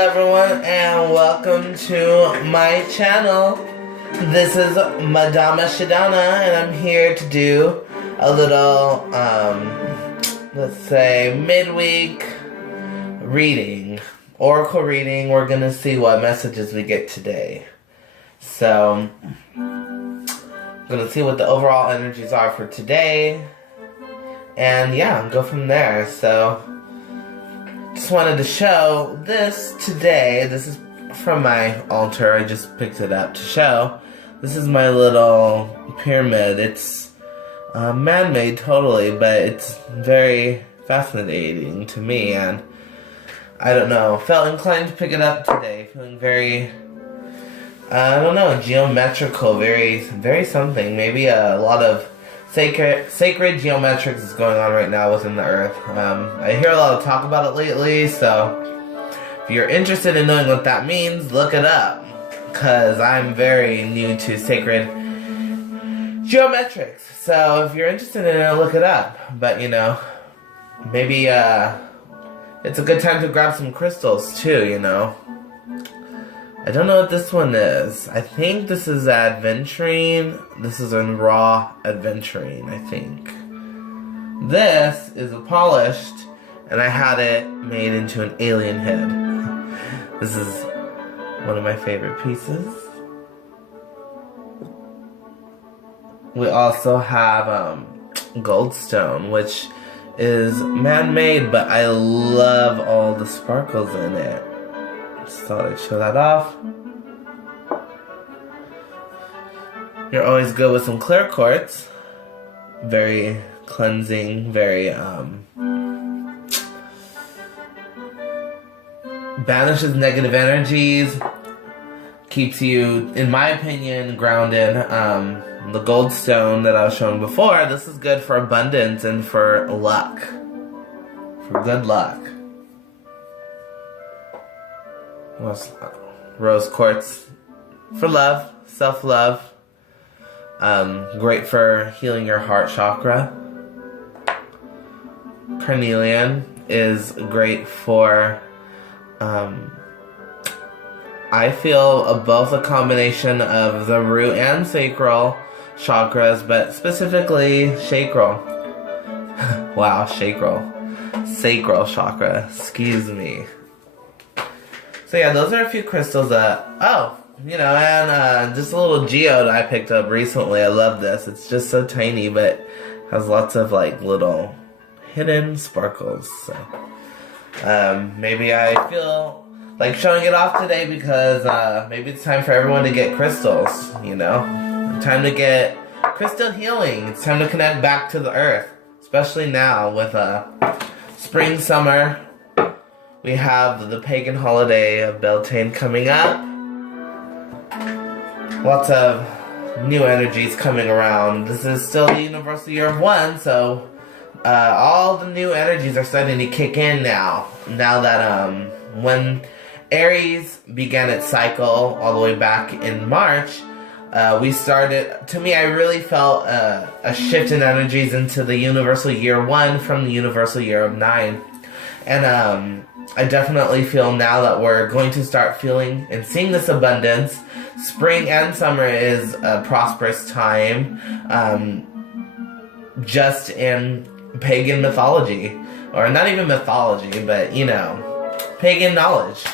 everyone, and welcome to my channel. This is Madamashidonna, and I'm here to do a little, let's say, midweek reading, oracle reading. We're gonna see what messages we get today. So, I'm gonna see what the overall energies are for today, and yeah, go from there. So, just wanted to show this today. This is from my altar. I just picked it up to show. This is my little pyramid. It's man-made totally, but it's very fascinating to me, and I don't know, felt inclined to pick it up today. Feeling very, I don't know, geometrical, very something. Maybe a lot of sacred geometrics is going on right now within the earth. I hear a lot of talk about it lately, so if you're interested in knowing what that means, look it up, because I'm very new to sacred geometrics. So if you're interested in it, look it up. But you know, maybe it's a good time to grab some crystals too, you know. I don't know what this one is. I think this is adventurine. This is a raw adventurine, I think. This is a polished, and I had it made into an alien head. This is one of my favorite pieces. We also have goldstone, which is man-made, but I love all the sparkles in it. Just thought I'd show that off. You're always good with some clear quartz. Very cleansing, very banishes negative energies, keeps you, in my opinion, grounded. The goldstone that I was showing before, this is good for abundance and for luck. For good luck. Rose quartz for love, self-love. Great for healing your heart chakra. Carnelian is great for, I feel both a combination of the root and sacral chakras, but specifically sacral. Wow, sacral. Sacral chakra, excuse me. So yeah, those are a few crystals that, you know, and just a little geode I picked up recently. I love this. It's just so tiny, but has lots of like little hidden sparkles. So maybe I feel like showing it off today because maybe it's time for everyone to get crystals, you know? Time to get crystal healing. It's time to connect back to the earth, especially now with spring, summer. We have the pagan holiday of Beltane coming up. Lots of new energies coming around. This is still the universal year of one, so all the new energies are starting to kick in now. Now that when Aries began its cycle all the way back in March, we started, to me, I really felt a shift in energies into the universal year one from the universal year of 9. And I definitely feel now that we're going to start feeling and seeing this abundance. Spring and summer is a prosperous time, just in pagan mythology. Or not even mythology, but, you know, pagan knowledge,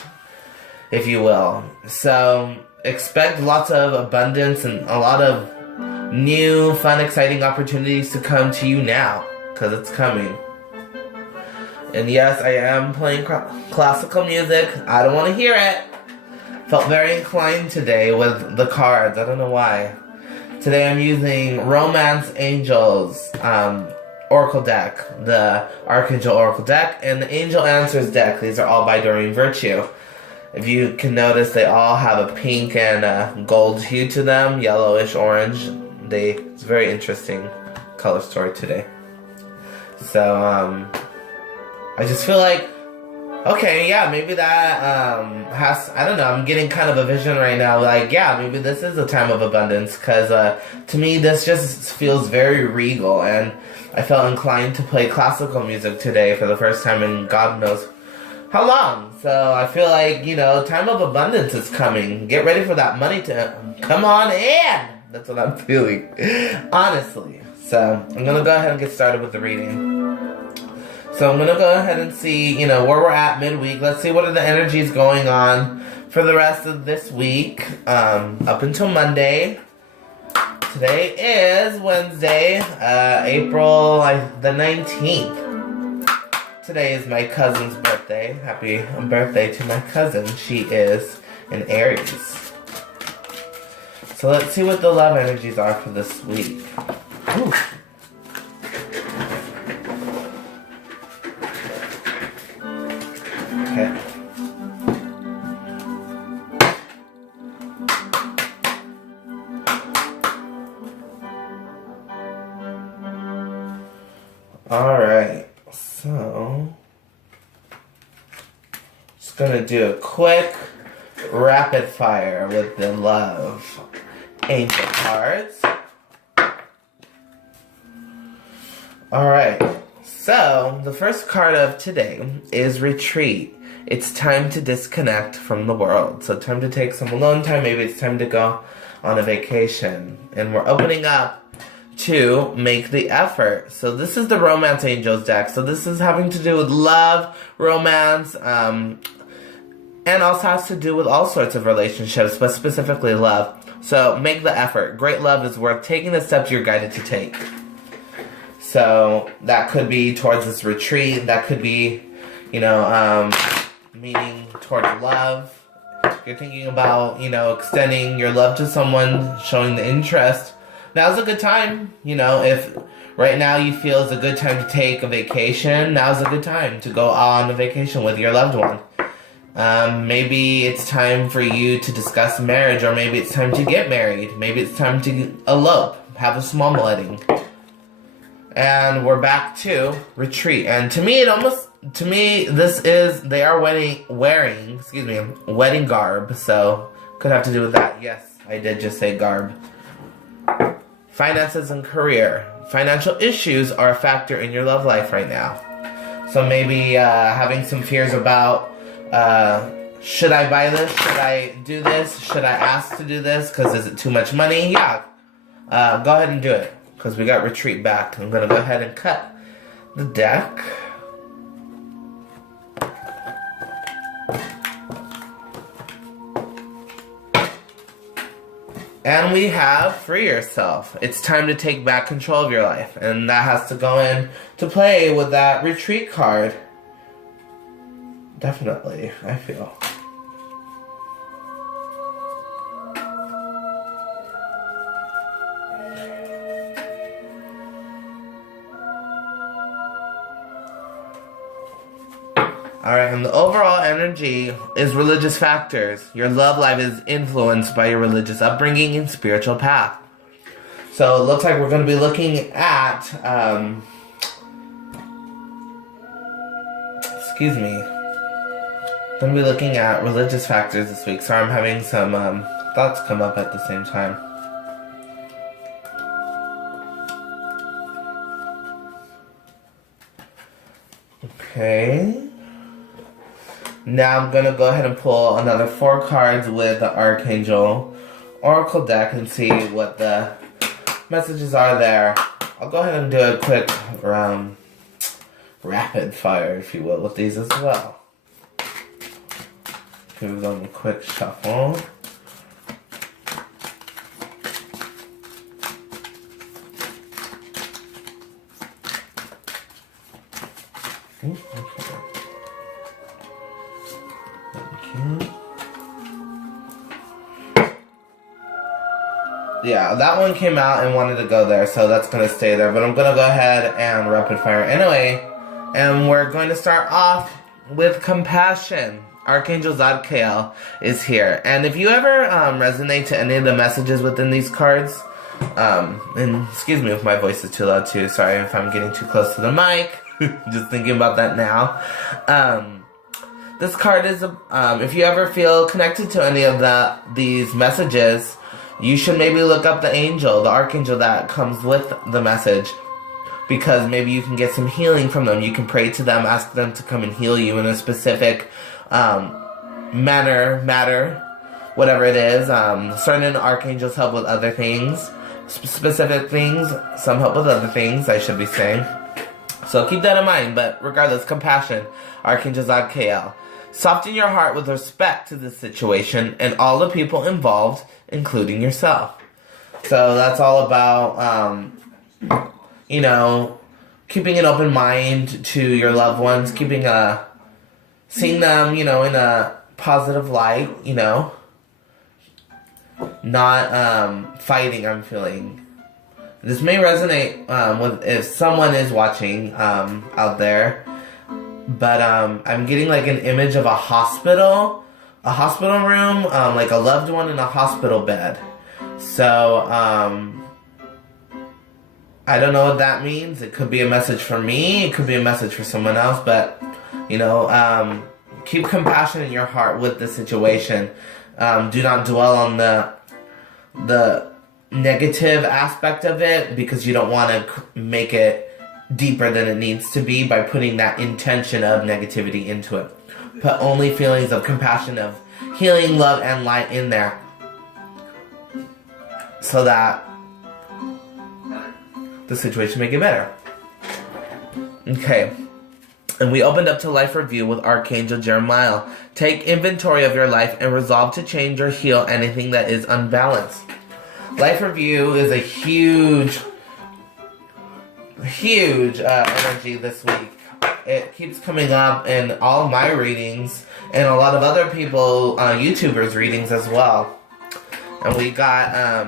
if you will. So, expect lots of abundance and a lot of new, fun, exciting opportunities to come to you now, because it's coming. And yes, I am playing classical music. I don't want to hear it. Felt very inclined today with the cards. I don't know why. Today I'm using Romance Angels Oracle deck, the Archangel Oracle deck, and the Angel Answers deck. These are all by Doreen Virtue. If you can notice, they all have a pink and a gold hue to them, yellowish orange. It's a very interesting color story today. So, I just feel like, okay, yeah, maybe that I don't know, I'm getting kind of a vision right now, like, yeah, maybe this is a time of abundance, because to me, this just feels very regal, and I felt inclined to play classical music today for the first time in God knows how long? So I feel like, you know, time of abundance is coming. Get ready for that money to come on in. That's what I'm feeling, honestly. So I'm going to go ahead and get started with the reading. So I'm going to go ahead and see, you know, where we're at midweek. Let's see what are the energies going on for the rest of this week, up until Monday. Today is Wednesday, April the 19th. Today is my cousin's birthday. Happy birthday to my cousin. She is in Aries. So let's see what the love energies are for this week. Ooh. Okay. Alright, so just gonna do a quick rapid fire with the love angel cards. Alright, so the first card of today is retreat. It's time to disconnect from the world. So time to take some alone time. Maybe it's time to go on a vacation. And we're opening up to make the effort. So this is the Romance Angels deck. So this is having to do with love, romance, and also has to do with all sorts of relationships, but specifically love. So make the effort. Great love is worth taking the steps you're guided to take. So that could be towards this retreat. That could be, you know, meaning towards love. If you're thinking about, you know, extending your love to someone, showing the interest, now's a good time. You know, if right now you feel it's a good time to take a vacation, now's a good time to go on a vacation with your loved one. Maybe it's time for you to discuss marriage, or maybe it's time to get married. Maybe it's time to elope, have a small wedding. And we're back to retreat. And to me, this is, they are wearing, wedding garb. So, could have to do with that. Yes, I did just say garb. Finances and career. Financial issues are a factor in your love life right now. So maybe having some fears about, should I buy this? Should I do this? Should I ask to do this? Because is it too much money? Yeah. Go ahead and do it. Because we got retreat back. I'm going to go ahead and cut the deck. And we have free yourself. It's time to take back control of your life. And that has to go in to play with that retreat card. Definitely, I feel. Alright, and the overall energy is religious factors. Your love life is influenced by your religious upbringing and spiritual path. So it looks like we're going to be looking at, going to be looking at religious factors this week. Sorry, I'm having some thoughts come up at the same time. Okay. Now I'm going to go ahead and pull another 4 cards with the Archangel Oracle deck and see what the messages are there. I'll go ahead and do a quick rapid fire, if you will, with these as well. Give them a quick shuffle. Yeah, that one came out and wanted to go there, so that's going to stay there. But I'm going to go ahead and rapid fire anyway. And we're going to start off with compassion. Archangel Zadkiel is here. And if you ever resonate to any of the messages within these cards, and excuse me if my voice is too loud too. Sorry if I'm getting too close to the mic. Just thinking about that now. This card is, if you ever feel connected to any of these messages, you should maybe look up the angel, the archangel that comes with the message. because maybe you can get some healing from them. You can pray to them, ask them to come and heal you in a specific matter, whatever it is. Certain archangels help with other things, specific things. Some help with other things, I should be saying. So keep that in mind. But regardless, compassion, Archangel Zadkiel. Soften your heart with respect to this situation and all the people involved, including yourself. So that's all about, you know, keeping an open mind to your loved ones, seeing them, you know, in a positive light, you know, not fighting, I'm feeling. This may resonate with if someone is watching out there, but I'm getting like an image of a hospital room, like a loved one in a hospital bed. So I don't know what that means. It could be a message for me, it could be a message for someone else, but you know, keep compassion in your heart with the situation. Do not dwell on the negative aspect of it, because you don't want to make it deeper than it needs to be by putting that intention of negativity into it. Put only feelings of compassion, of healing, love, and light in there, so that the situation may get better. Okay. And we opened up to Life Review with Archangel Jeremiah. Take inventory of your life and resolve to change or heal anything that is unbalanced. Life Review is a huge energy this week. It keeps coming up in all my readings and a lot of other people, YouTubers' readings as well. And we got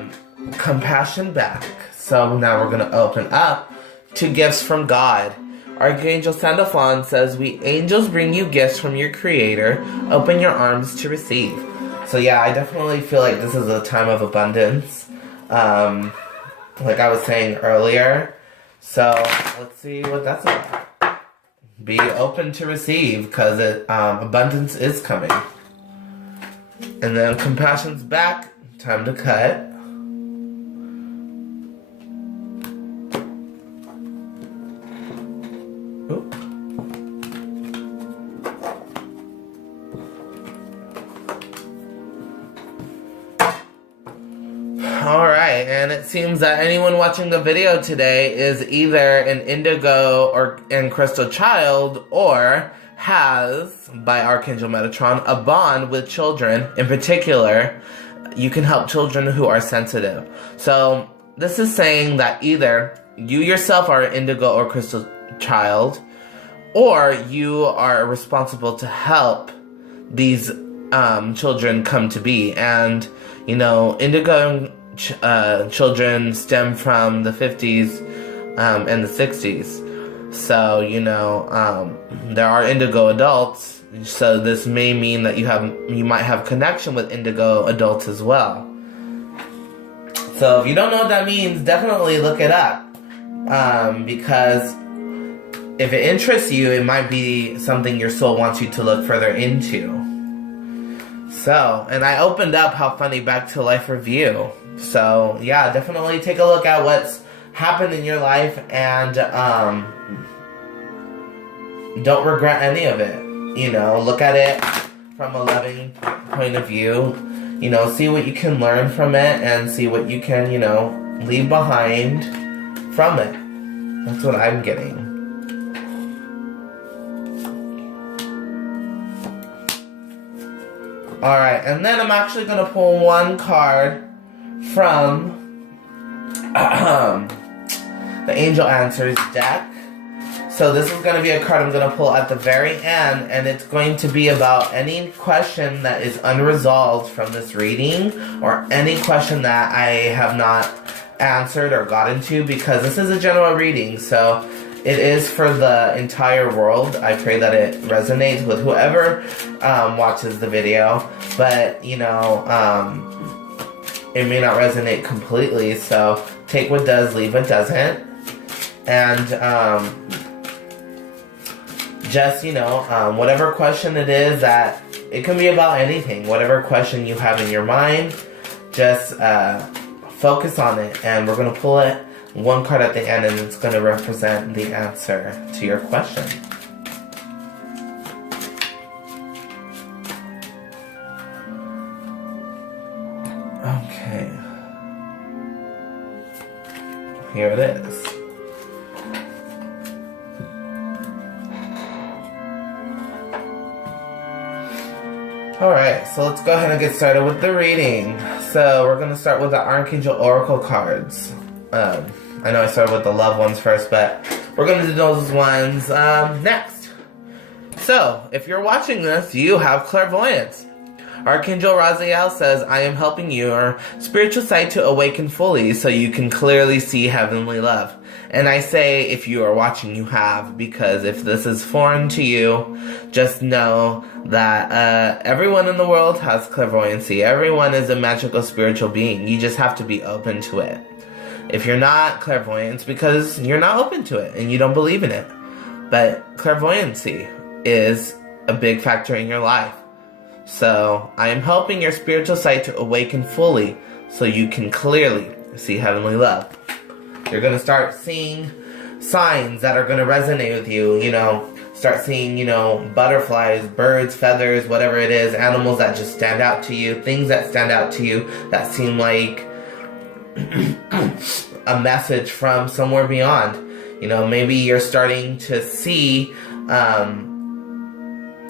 compassion back. So now we're going to open up to gifts from God. Archangel Sandalphon says, we angels bring you gifts from your Creator. Open your arms to receive. So yeah, I definitely feel like this is a time of abundance. Like I was saying earlier. So let's see what that's about. Be open to receive, because abundance is coming. And then compassion's back. Time to cut. Oop. Alright, and it seems that anyone watching the video today is either an indigo and crystal child, or has, by Archangel Metatron, a bond with children. In particular, you can help children who are sensitive. So this is saying that either you yourself are an indigo or crystal child, or you are responsible to help these children come to be. And you know, indigo children stem from the 50s and the 60s. So, you know, there are indigo adults, so this may mean that you might have connection with indigo adults as well. So if you don't know what that means, definitely look it up, because if it interests you, it might be something your soul wants you to look further into. So, and I opened up How Funny back to Life Review. So yeah, definitely take a look at what's happened in your life, and don't regret any of it. You know, look at it from a loving point of view. You know, see what you can learn from it, and see what you can, you know, leave behind from it. That's what I'm getting. Alright, and then I'm actually going to pull one card from the Angel Answers deck. So this is going to be a card I'm going to pull at the very end, and it's going to be about any question that is unresolved from this reading, or any question that I have not answered or gotten to, because this is a general reading, so it is for the entire world. I pray that it resonates with whoever watches the video, but you know, it may not resonate completely, so take what does, leave what doesn't. And just, you know, whatever question it is, that it can be about anything, whatever question you have in your mind, just focus on it, and we're going to pull it one card at the end, and it's going to represent the answer to your question. Okay. Here it is. Alright, so let's go ahead and get started with the reading. So we're going to start with the Archangel Oracle cards. I know I started with the love ones first, but we're going to do those ones next. So, if you're watching this, you have clairvoyance. Archangel Raziel says, I am helping your spiritual sight to awaken fully so you can clearly see heavenly love. And I say, if you are watching, you have, because if this is foreign to you, just know that everyone in the world has clairvoyancy. Everyone is a magical spiritual being. You just have to be open to it. If you're not clairvoyant, it's because you're not open to it and you don't believe in it. But clairvoyancy is a big factor in your life. So, I am helping your spiritual sight to awaken fully so you can clearly see heavenly love. You're going to start seeing signs that are going to resonate with you, you know. Start seeing, you know, butterflies, birds, feathers, whatever it is, animals that just stand out to you, things that stand out to you that seem like a message from somewhere beyond. You know, maybe you're starting to see,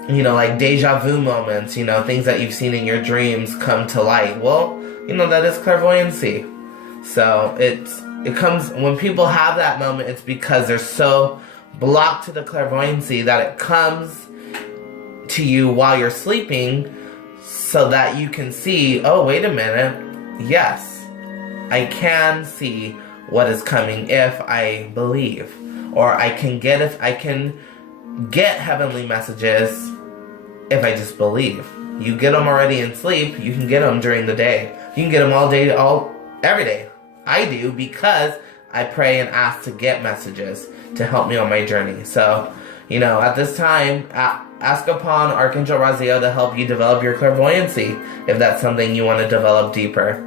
you know, like deja vu moments, you know, things that you've seen in your dreams come to light. Well, you know, that is clairvoyancy. So it comes, when people have that moment, it's because they're so blocked to the clairvoyancy that it comes to you while you're sleeping so that you can see, oh, wait a minute, yes, I can see what is coming if I believe. Or I can get heavenly messages if I just believe. You get them already in sleep, you can get them during the day. You can get them all day, every day. I do, because I pray and ask to get messages to help me on my journey. So, you know, at this time, ask upon Archangel Raziel to help you develop your clairvoyancy, if that's something you want to develop deeper.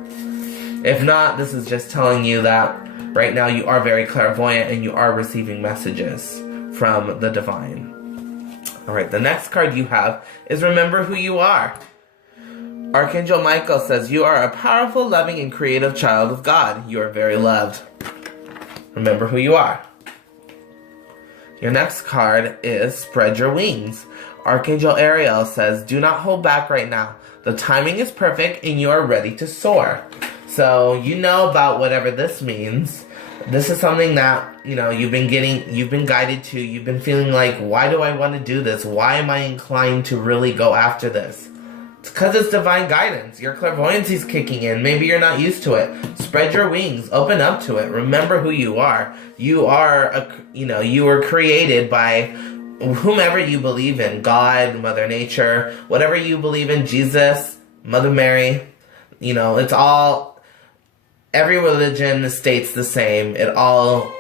If not, this is just telling you that right now you are very clairvoyant and you are receiving messages from the divine. Alright, the next card you have is Remember Who You Are. Archangel Michael says, you are a powerful, loving, and creative child of God. You are very loved. Remember who you are. Your next card is Spread Your Wings. Archangel Ariel says, do not hold back right now. The timing is perfect and you are ready to soar. So you know about whatever this means. This is something that, you know, you've been guided to. You've been feeling like, why do I want to do this? Why am I inclined to really go after this? It's because it's divine guidance. Your clairvoyancy is kicking in. Maybe you're not used to it. Spread your wings. Open up to it. Remember who you are. You are, you were created by whomever you believe in. God, Mother Nature, whatever you believe in, Jesus, Mother Mary. You know, it's all, every religion states the same. It all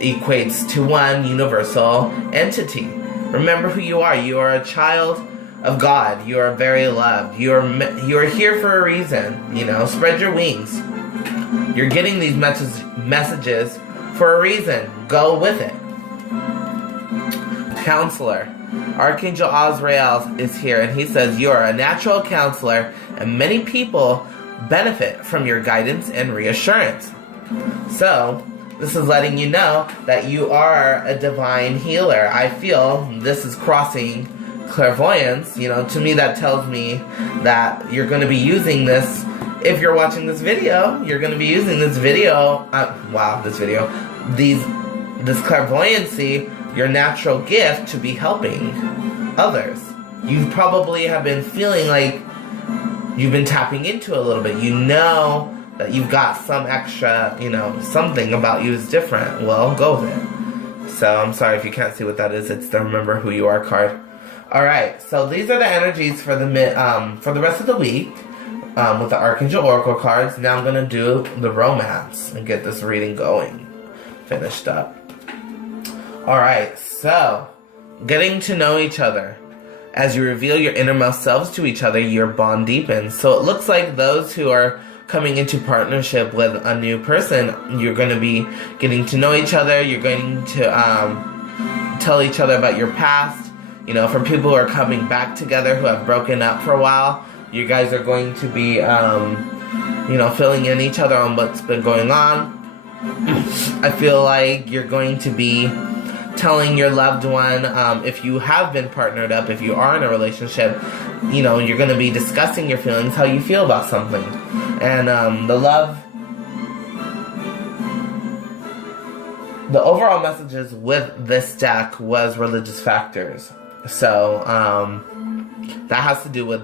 equates to one universal entity. Remember who you are. You are a child of God. You are very loved. You are here for a reason. You know, spread your wings. You're getting these messages for a reason. Go with it. Counselor. Archangel Azrael is here, and he says, you are a natural counselor, and many people benefit from your guidance and reassurance. So, this is letting you know that you are a divine healer. I feel this is crossing clairvoyance. You know, to me that tells me that you're going to be using this. If you're watching this video, you're going to be using this video, this clairvoyancy, your natural gift, to be helping others. You probably have been feeling like you've been tapping into a little bit. You know that you've got some extra, you know, something about you is different. Well, go with it. So I'm sorry if you can't see what that is. It's the Remember Who You Are card. Alright, so these are the energies for the rest of the week with the Archangel Oracle cards. Now I'm going to do the romance and get this reading going. Finished up. Alright, so getting to know each other. As you reveal your innermost selves to each other, your bond deepens. So it looks like those who are coming into partnership with a new person, you're going to be getting to know each other. You're going to tell each other about your past. You know, for people who are coming back together who have broken up for a while, you guys are going to be, you know, filling in each other on what's been going on. I feel like you're going to be telling your loved one, if you have been partnered up, if you are in a relationship, you know, you're going to be discussing your feelings, how you feel about something. And the overall messages with this deck was religious factors. So, that has to do with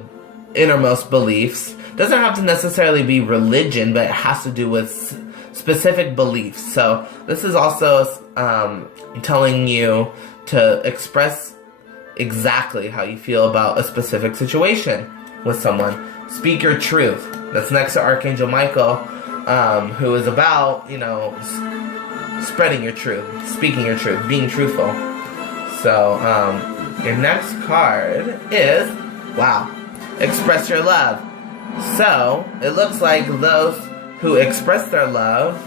innermost beliefs. Doesn't have to necessarily be religion, but it has to do with specific beliefs. So this is also telling you to express exactly how you feel about a specific situation with someone. Speak your truth. That's next to Archangel Michael, who is about, you know, spreading your truth, speaking your truth, being truthful. So your next card is, wow, express your love. So it looks like those who express their love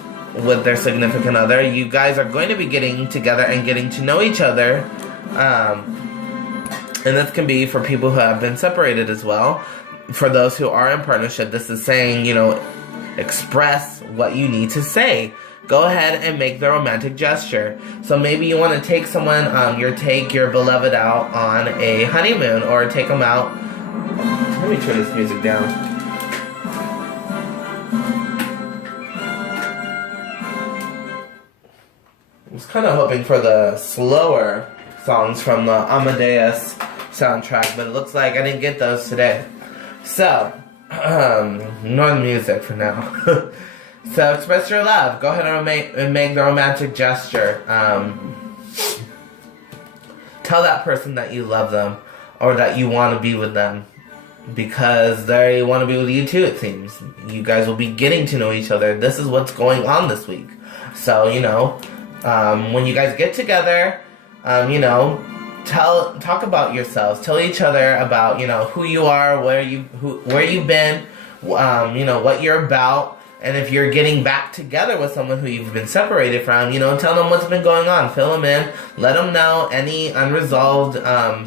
with their significant other, you guys are going to be getting together and getting to know each other. And this can be for people who have been separated as well. For those who are in partnership, this is saying, you know, express what you need to say. Go ahead and make the romantic gesture. So maybe you want to take someone, take your beloved out on a honeymoon, or take them out. Let me turn this music down. I was kind of hoping for the slower songs from the Amadeus soundtrack, but it looks like I didn't get those today. So, no music for now. So, express your love. Go ahead and make the romantic gesture. Tell that person that you love them, or that you want to be with them, because they want to be with you too, it seems. You guys will be getting to know each other. This is what's going on this week. So, you know, when you guys get together, you know, talk about yourselves. Tell each other about, you know, who you are, where you've been, you know, what you're about. And if you're getting back together with someone who you've been separated from, you know, tell them what's been going on. Fill them in. Let them know any unresolved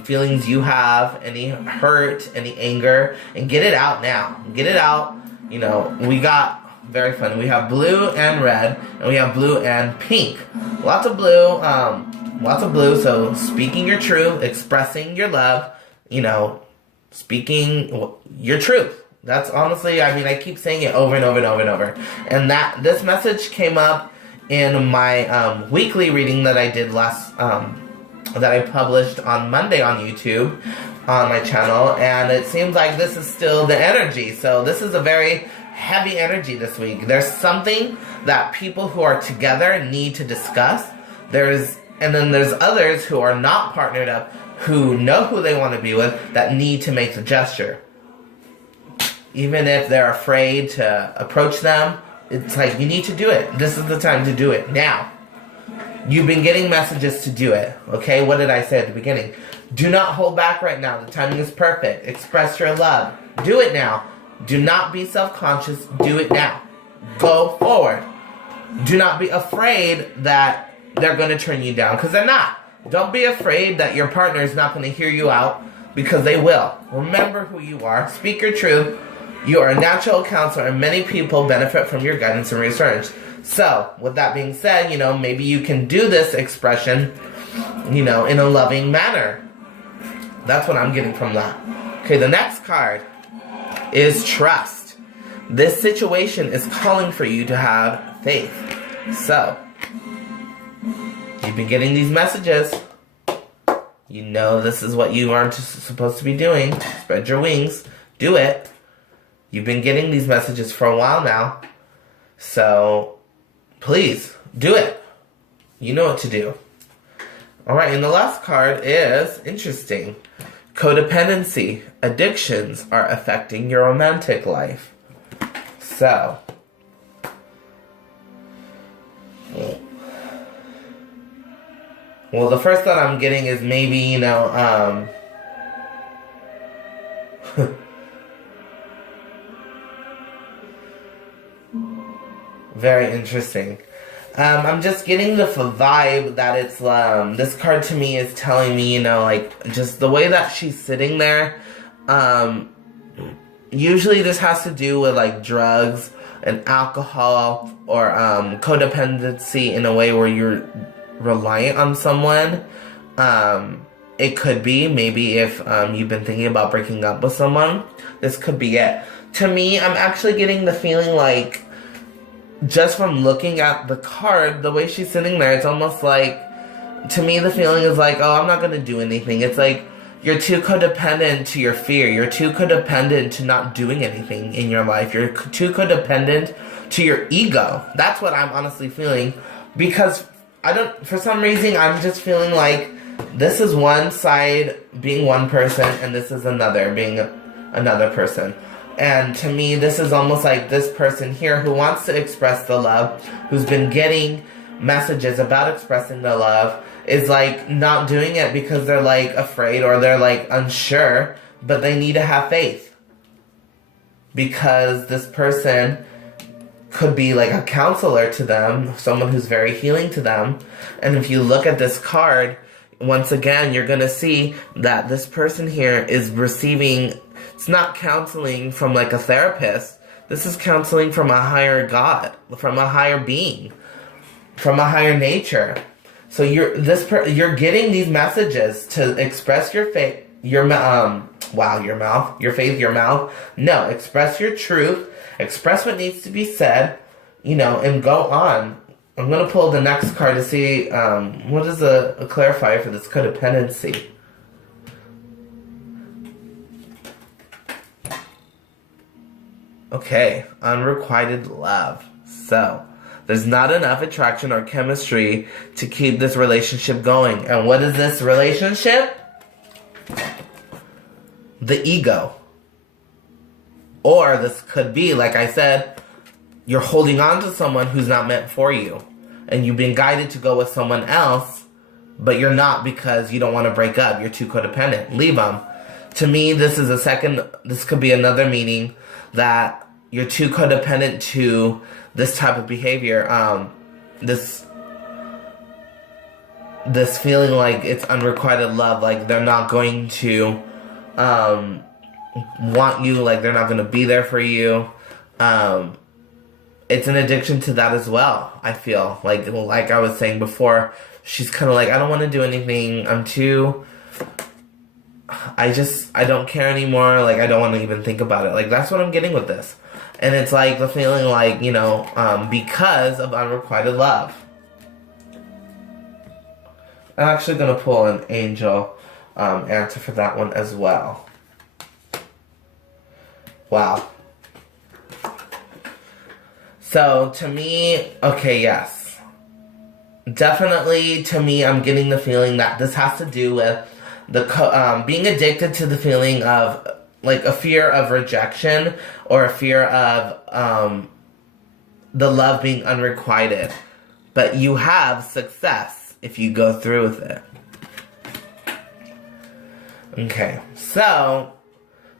feelings you have, any hurt, any anger, and get it out now. Get it out. You know, we got, very fun, we have blue and red, and we have blue and pink. Lots of blue, so speaking your truth, expressing your love, you know, speaking your truth. That's honestly, I mean, I keep saying it over and over and over and over. And this message came up in my weekly reading that I did last, that I published on Monday on YouTube, on my channel, and it seems like this is still the energy. So this is a very heavy energy this week. There's something that people who are together need to discuss. And then there's others who are not partnered up, who know who they want to be with, that need to make the gesture. Even if they're afraid to approach them, it's like, you need to do it. This is the time to do it. Now. You've been getting messages to do it. Okay? What did I say at the beginning? Do not hold back right now. The timing is perfect. Express your love. Do it now. Do not be self-conscious. Do it now. Go forward. Do not be afraid that they're going to turn you down, because they're not. Don't be afraid that your partner is not going to hear you out, because they will. Remember who you are. Speak your truth. You are a natural counselor, and many people benefit from your guidance and research. So, with that being said, you know, maybe you can do this expression, you know, in a loving manner. That's what I'm getting from that. Okay, the next card is trust. This situation is calling for you to have faith. So, you've been getting these messages. You know this is what you are supposed to be doing. Spread your wings. Do it. You've been getting these messages for a while now. So, please, do it. You know what to do. Alright, and the last card is interesting. Codependency. Addictions are affecting your romantic life. So, well, the first thought I'm getting is maybe, you know, Very interesting. I'm just getting the vibe that it's, this card to me is telling me, you know, like, just the way that she's sitting there, usually this has to do with, like, drugs and alcohol or, codependency in a way where you're reliant on someone. It could be, maybe if, you've been thinking about breaking up with someone, this could be it. To me, I'm actually getting the feeling like, just from looking at the card, the way she's sitting there, it's almost like, to me the feeling is like, oh, I'm not gonna do anything. It's like, you're too codependent to your fear. You're too codependent to not doing anything in your life. You're too codependent to your ego. That's what I'm honestly feeling. Because, for some reason, I'm just feeling like, this is one side being one person, and this is another being another person. And to me, this is almost like this person here who wants to express the love, who's been getting messages about expressing the love, is like not doing it because they're like afraid or they're like unsure, but they need to have faith. Because this person could be like a counselor to them, someone who's very healing to them. And if you look at this card, once again, you're going to see that this person here is receiving, it's not counseling from like a therapist. This is counseling from a higher God, from a higher being, from a higher nature. So you're getting these messages to express your faith, your faith, your mouth. No, express your truth, express what needs to be said, you know, and go on. I'm going to pull the next card to see what is a clarifier for this codependency. Okay, unrequited love. So, there's not enough attraction or chemistry to keep this relationship going. And what is this relationship? The ego. Or this could be, like I said, you're holding on to someone who's not meant for you. And you've been guided to go with someone else, but you're not because you don't want to break up. You're too codependent. Leave them. To me, this could be another meaning that you're too codependent to this type of behavior. This feeling like it's unrequited love, like they're not going to want you, like they're not going to be there for you. It's an addiction to that as well, I feel. Like I was saying before, she's kind of like, I don't want to do anything. I don't care anymore. Like, I don't want to even think about it. Like, that's what I'm getting with this. And it's like the feeling like, you know, because of unrequited love. I'm actually going to pull an angel answer for that one as well. Wow. So, to me, okay, yes. Definitely, to me, I'm getting the feeling that this has to do with the being addicted to the feeling of, like, a fear of rejection or a fear of the love being unrequited. But you have success if you go through with it. Okay, so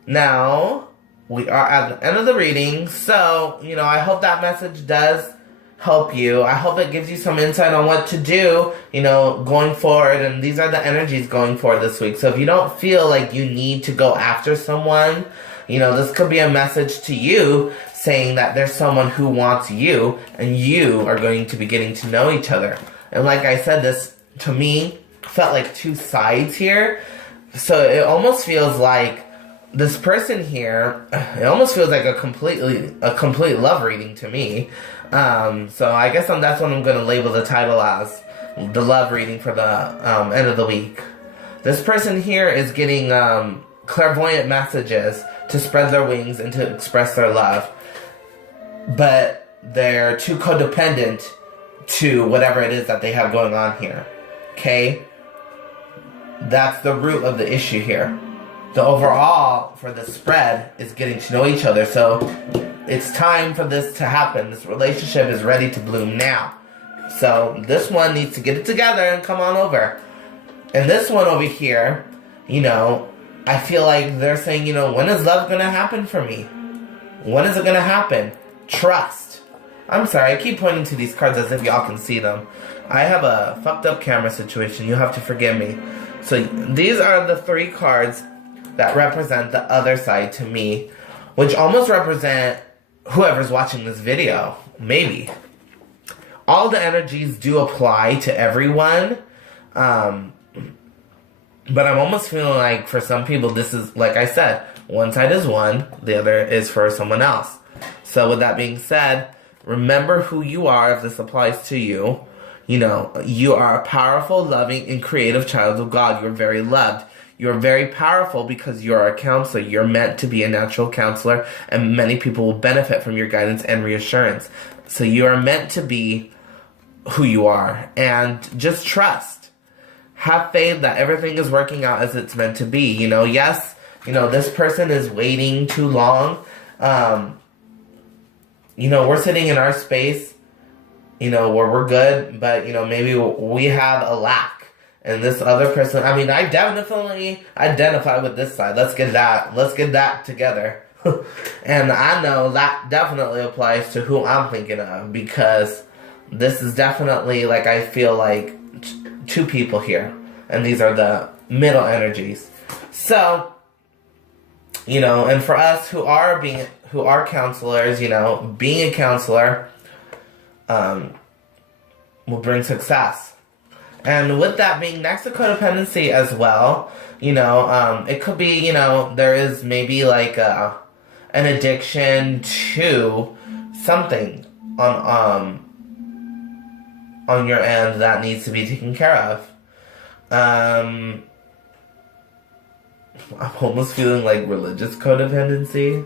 now we are at the end of the reading. So, you know, I hope that message does help you. I hope it gives you some insight on what to do, you know, going forward. And these are the energies going forward this week. So if you don't feel like you need to go after someone, you know, this could be a message to you saying that there's someone who wants you and you are going to be getting to know each other. And like I said, this, to me, felt like two sides here. So it almost feels like this person here, it almost feels like a complete love reading to me. So I guess that's what I'm going to label the title as, the love reading for the end of the week. This person here is getting clairvoyant messages to spread their wings and to express their love. But they're too codependent to whatever it is that they have going on here. Okay? That's the root of the issue here. The overall for the spread is getting to know each other. So it's time for this to happen. This relationship is ready to bloom now. So this one needs to get it together and come on over. And this one over here, you know, I feel like they're saying, you know, when is love going to happen for me? When is it going to happen? Trust. I'm sorry, I keep pointing to these cards as if y'all can see them. I have a fucked up camera situation. You have to forgive me. So these are the 3 cards that represent the other side to me, which almost represent whoever's watching this video. Maybe. All the energies do apply to everyone. But I'm almost feeling like for some people this is, like I said, one side is one, the other is for someone else. So with that being said, remember who you are if this applies to you. You know, you are a powerful, loving, and creative child of God. You're very loved. You're very powerful because you're a counselor. You're meant to be a natural counselor, and many people will benefit from your guidance and reassurance. So you are meant to be who you are, and just trust. Have faith that everything is working out as it's meant to be. You know, yes, you know, this person is waiting too long. You know, we're sitting in our space, you know, where we're good, but, you know, maybe we have a lack. And this other person, I mean, I definitely identify with this side. Let's get that together. And I know that definitely applies to who I'm thinking of, because this is definitely, like, I feel like 2 people here. And these are the middle energies. So, you know, and for us who are counselors, you know, being a counselor will bring success. And with that being next to codependency as well, you know, it could be, you know, there is maybe like an addiction to something on your end that needs to be taken care of. I'm almost feeling like religious codependency.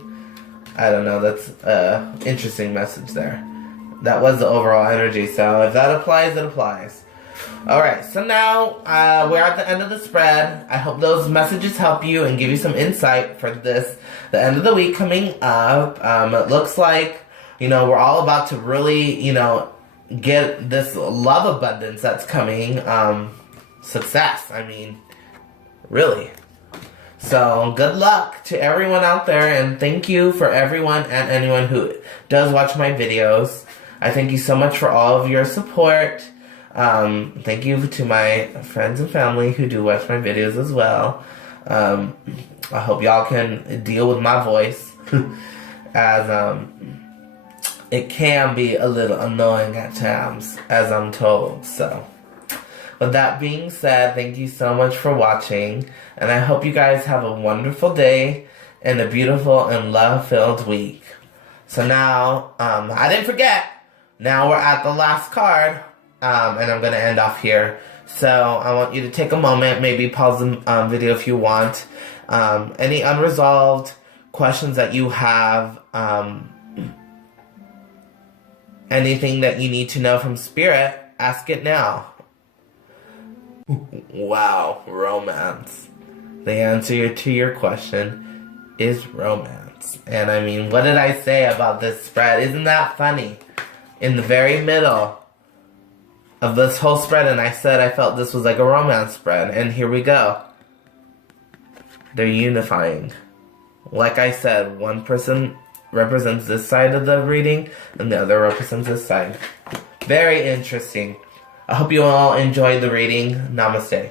I don't know, that's an interesting message there. That was the overall energy, so if that applies, it applies. Alright, so now we're at the end of the spread. I hope those messages help you and give you some insight for the end of the week coming up. It looks like, you know, we're all about to really, you know, get this love abundance that's coming. Success, I mean, really. So, good luck to everyone out there, and thank you for everyone and anyone who does watch my videos. I thank you so much for all of your support. Thank you to my friends and family who do watch my videos as well. I hope y'all can deal with my voice, as it can be a little annoying at times, as I'm told. So, with that being said, thank you so much for watching, and I hope you guys have a wonderful day and a beautiful and love-filled week. So now, I didn't forget, now we're at the last card. And I'm going to end off here. So I want you to take a moment, maybe pause the video if you want. Any unresolved questions that you have, anything that you need to know from Spirit, ask it now. Wow, romance. The answer to your question is romance. And I mean, what did I say about this spread? Isn't that funny? In the very middle of this whole spread, and I said I felt this was like a romance spread, and here we go. They're unifying. Like I said, one person represents this side of the reading, and the other represents this side. Very interesting. I hope you all enjoyed the reading. Namaste.